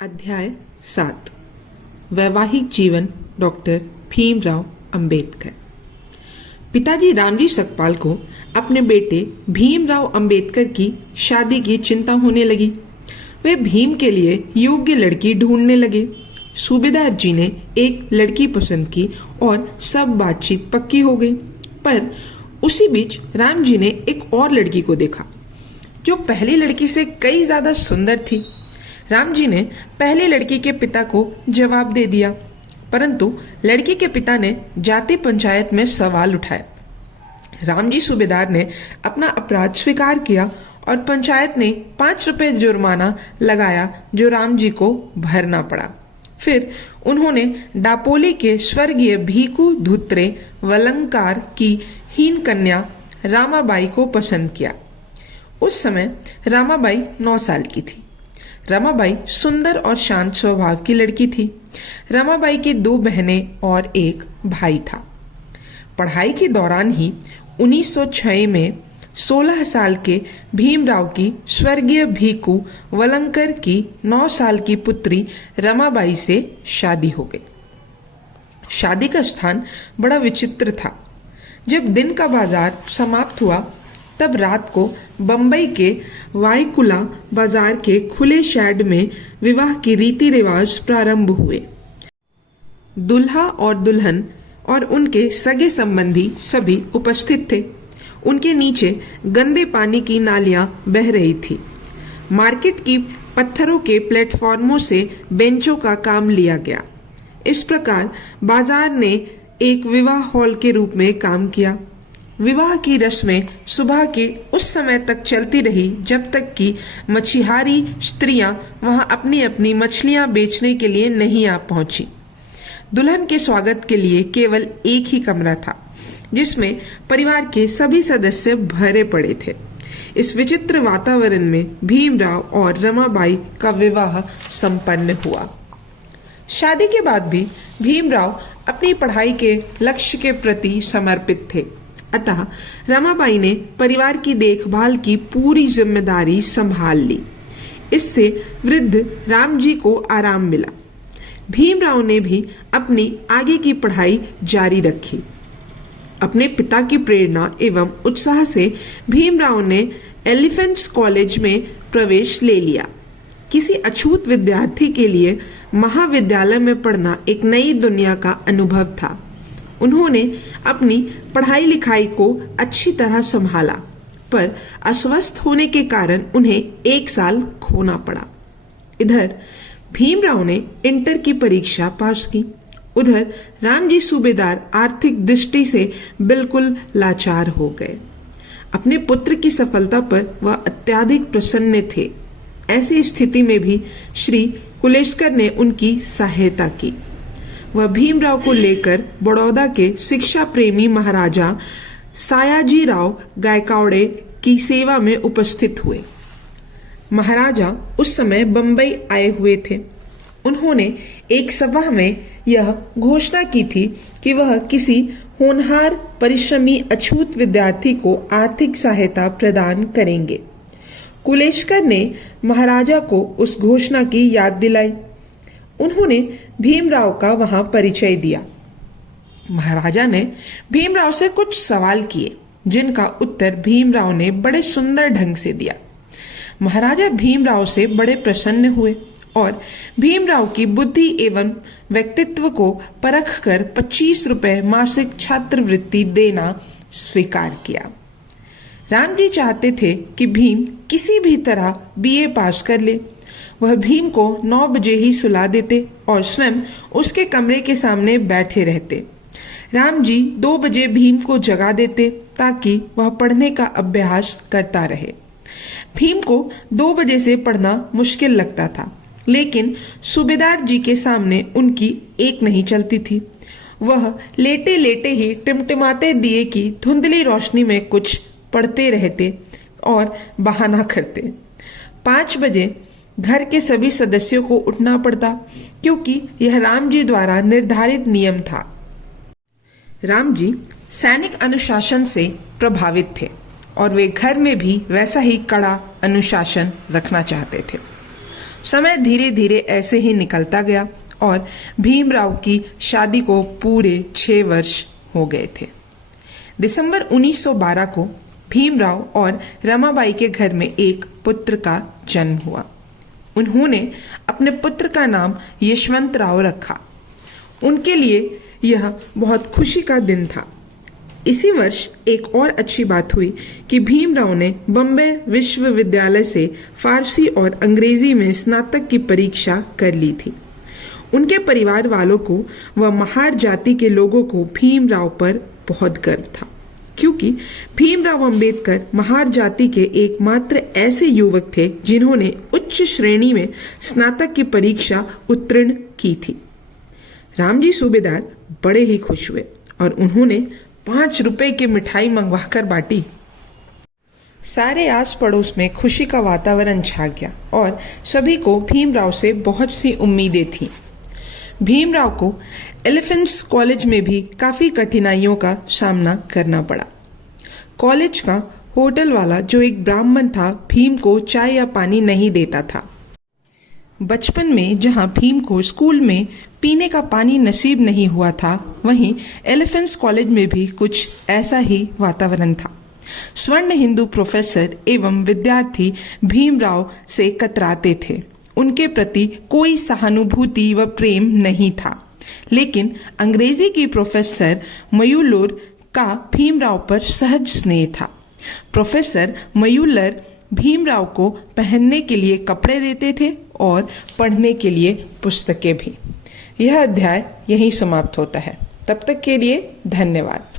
अध्याय 7 वैवाहिक जीवन डॉक्टर भीमराव अंबेडकर। पिताजी रामजी सकपाल को अपने बेटे भीमराव अंबेडकर की शादी की चिंता होने लगी। वे भीम के लिए योग्य लड़की ढूंढने लगे। सूबेदार जी ने एक लड़की पसंद की और सब बातचीत पक्की हो गई। पर उसी बीच राम जी ने एक और लड़की को देखा जो पहली लड़की से कई ज्यादा सुंदर थी। राम जी ने पहली लड़की के पिता को जवाब दे दिया, परंतु लड़की के पिता ने जाति पंचायत में सवाल उठाया। राम जी सूबेदार ने अपना अपराध स्वीकार किया और पंचायत ने 5 रुपए जुर्माना लगाया जो राम जी को भरना पड़ा। फिर उन्होंने डापोली के स्वर्गीय भीखू धुत्रे वलंकार की हीन कन्या रामाबाई को पसंद किया। उस समय रामाबाई 9 साल की थी। रमाबाई सुंदर और शांत स्वभाव की लड़की थी। रमाबाई की 2 बहनें और एक भाई था। पढ़ाई के दौरान ही 1906 में 16 साल के भीमराव की स्वर्गीय भीखू वलंकर की 9 साल की पुत्री रमाबाई से शादी हो गई। शादी का स्थान बड़ा विचित्र था। जब दिन का बाजार समाप्त हुआ तब रात को बंबई के वाईकुला बाजार के खुले शेड में विवाह के रीति रिवाज प्रारंभ हुए। दुल्हा और दुल्हन और उनके सगे संबंधी सभी उपस्थित थे। उनके नीचे गंदे पानी की नालियां बह रही थी। मार्केट की पत्थरों के प्लेटफॉर्मों से बेंचों का काम लिया गया। इस प्रकार बाजार ने एक विवाह हॉल के रूप में काम किया। विवाह की रस्में सुबह के उस समय तक चलती रही जब तक कि मछिहारी स्त्रियां वहां अपनी अपनी मछलियां बेचने के लिए नहीं आ पहुंची। दुल्हन के स्वागत के लिए केवल एक ही कमरा था जिसमें परिवार के सभी सदस्य भरे पड़े थे। इस विचित्र वातावरण में भीमराव और रमाबाई का विवाह संपन्न हुआ। शादी के बाद भी भीमराव अपनी पढ़ाई के लक्ष्य के प्रति समर्पित थे। अतः रमाबाई ने परिवार की देखभाल की पूरी जिम्मेदारी संभाल ली। इससे वृद्ध राम जी को आराम मिला। भीमराव ने भी अपनी आगे की पढ़ाई जारी रखी। अपने पिता की प्रेरणा एवं उत्साह से भीमराव ने एलिफेंट्स कॉलेज में प्रवेश ले लिया। किसी अछूत विद्यार्थी के लिए महाविद्यालय में पढ़ना एक नई दुनिया का अनुभव था। उन्होंने अपनी पढ़ाई लिखाई को अच्छी तरह संभाला, पर अस्वस्थ होने के कारण उन्हें 1 साल खोना पड़ा। इधर भीमराव ने इंटर की परीक्षा पास की। उधर रामजी सूबेदार आर्थिक दृष्टि से बिल्कुल लाचार हो गए। अपने पुत्र की सफलता पर वह अत्यधिक प्रसन्न थे। ऐसी स्थिति में भी श्री कुलेशकर ने उनकी सहायता की। वह भीमराव को लेकर बड़ौदा के शिक्षा प्रेमी महाराजा सायाजीराव गायकवाड़े की सेवा में उपस्थित हुए। महाराजा उस समय बंबई आए हुए थे। उन्होंने एक सभा में यह घोषणा की थी कि वह किसी होनहार परिश्रमी अछूत विद्यार्थी को आर्थिक सहायता प्रदान करेंगे। कुलेशकर ने महाराजा को उस घोषणा की याद दिलाई। उन्होंने भीमराव का वहां परिचय दिया। महाराजा ने भीमराव से कुछ सवाल किए जिनका उत्तर भीमराव ने बड़े सुंदर ढंग से दिया। महाराजा भीमराव से बड़े प्रसन्न हुए और भीमराव की बुद्धि एवं व्यक्तित्व को परखकर 25 रुपए मासिक छात्रवृत्ति देना स्वीकार किया। राम जी चाहते थे कि भीम किसी भी तरह बीए पास कर ले। वह भीम को 9 बजे ही सुला देते और स्वयं उसके कमरे के सामने बैठे रहते। राम जी 2 बजे भीम को जगा देते ताकि वह पढ़ने का अभ्यास करता रहे। भीम को 2 बजे से पढ़ना मुश्किल लगता था, लेकिन सूबेदार जी के सामने उनकी एक नहीं चलती थी। वह लेटे लेटे ही टिमटिमाते दिए की धुंधली रोशनी में कुछ पढ़ते रहते और बहाना करते। 5 बजे घर के सभी सदस्यों को उठना पड़ता क्योंकि यह राम जी द्वारा निर्धारित नियम था। राम जी सैनिक अनुशासन से प्रभावित थे और वे घर में भी वैसा ही कड़ा अनुशासन रखना चाहते थे। समय धीरे धीरे ऐसे ही निकलता गया और भीमराव की शादी को पूरे 6 वर्ष हो गए थे। दिसंबर 1912 को भीमराव और रमाबाई के घर में एक पुत्र का जन्म हुआ। उन्होंने अपने पुत्र का नाम यशवंतराव रखा। उनके लिए यह बहुत खुशी का दिन था। इसी वर्ष एक और अच्छी बात हुई कि भीमराव ने बम्बई विश्वविद्यालय से फारसी और अंग्रेजी में स्नातक की परीक्षा कर ली थी। उनके परिवार वालों को व महार जाति के लोगों को भीमराव पर बहुत गर्व था, क्योंकि भीमराव अंबेडकर महार जाति के एकमात्र ऐसे युवक थे जिन्होंने उच्च श्रेणी में स्नातक की परीक्षा उत्तीर्ण की थी। रामजी सूबेदार बड़े ही खुश हुए और उन्होंने 5 रुपए की मिठाई मंगवाकर बांटी। सारे आस पड़ोस में खुशी का वातावरण छा गया और सभी को भीमराव से बहुत सी उम्मीदें थीं। भीमराव को एलिफेंट्स कॉलेज में भी काफी कठिनाइयों का सामना करना पड़ा। कॉलेज का होटल वाला, जो एक ब्राह्मण था, भीम को चाय या पानी नहीं देता था। बचपन में जहां भीम को स्कूल में पीने का पानी नसीब नहीं हुआ था, वहीं एलिफेंट्स कॉलेज में भी कुछ ऐसा ही वातावरण था। स्वर्ण हिंदू प्रोफेसर एवं विद्यार्थी भीमराव से कतराते थे। उनके प्रति कोई सहानुभूति व प्रेम नहीं था। लेकिन अंग्रेजी की प्रोफेसर मयूलर का भीमराव पर सहज स्नेह था। प्रोफेसर मयूलर भीमराव को पहनने के लिए कपड़े देते थे और पढ़ने के लिए पुस्तकें भी। यह अध्याय यहीं समाप्त होता है। तब तक के लिए धन्यवाद।